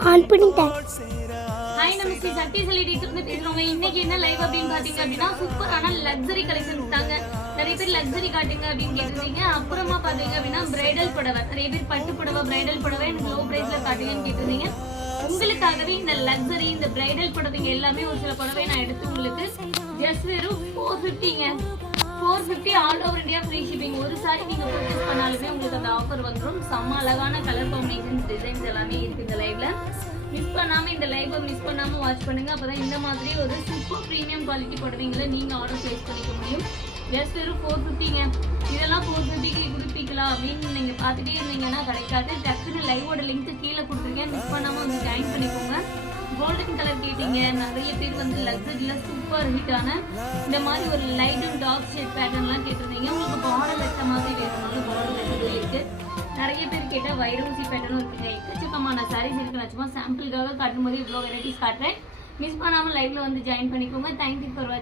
On பண்ணிட்டேன். Hi நம்ம ஸ்ரீ சக்தி celebrity வந்து பேசுறோம். இன்னைக்கு என்ன லைவ் அப்படின்னு பாத்தீங்க அப்படின்னா சூப்பரான லக்ஸரி கலெக்ஷன் தாங்க. நிறைய பேர் லக்ஸரி காட்டுங்க அப்படின்னு கேட்டிருந்தீங்க. அப்புறமா பாத்தீங்க அப்படின்னா பிரைடல் புடவை, நிறைய பேர் பட்டு புடவை, பிரைடல் புடவை எனக்கு லோ பிரைஸ்ல காட்டுங்கன்னு கேட்டிருந்தீங்க. உங்களுக்காகவே இந்த லக்ஸரி, இந்த பிரைடல் புடவைங்க எல்லாமே ஒரு சில புடவை நான் எடுத்து உங்களுக்கு ஜஸ்ட் வெறும் 450ங்க. 450 all over India free shipping. ஒரு சாரி நீங்க பர்ச்சேஸ் பண்ணாலுமே உங்களுக்கு அந்த ஆஃபர் வந்துடும். செம்ம அழகான கலர் காம்பினேஷன்ஸ், டிசைன்ஸ் எல்லாமே இருக்கு இந்த லைவ்ல. மிஸ் பண்ணாம இந்த லைவை மிஸ் பண்ணாம வாட்ச் பண்ணுங்க. அப்பதான் இந்த மாதிரி ஒரு சூப்பர் பிரீமியம் குவாலிட்டி புடவைங்களை நீங்க ஆர்டர் பிளேஸ் பண்ணிக்க முடியும். ஜஸ்ட் ஒரு 450ங்க. இதெல்லாம் 450க்கு கொடுப்பீங்களா அப்படின்னு நீங்க பார்த்துட்டே இருந்தீங்கன்னா கிடைக்காது. டக்குன்னு லைவோட லிங்க் கீழே கொடுத்துருக்கேன், மிஸ் பண்ணாம வந்து ஜாயின் பண்ணிக்கோங்க. கோல்டன் கலர் கேட்டீங்க, நிறைய பேர் வந்து லக்ஸரியில சூப்பர் ஹிட்டான இந்த மாதிரி ஒரு லைட் அண்ட் டார்க் ஷேட் பேட்டர்ன்லாம் கேட்டிருந்தீங்க. உங்களுக்கு பார்டர் வெட்ட மாதிரி வேணும்னாலும் பார்டர் வெட்டது இருக்கு. நிறைய பேர் கேட்டால் வைரூசி பேட்டர்னும் இருக்குங்க. எக்கச்சக்கமான சாரீஸ் இருக்கு. நான் சும்மா சாம்பிளுக்காக காட்டும் போது இவ்வளோ வெரைட்டிஸ் காட்டுறேன். மிஸ் பண்ணாமல் லைவ்ல வந்து ஜாயின் பண்ணிக்கோங்க. தேங்க்யூ ஃபார் வாட்சிங்.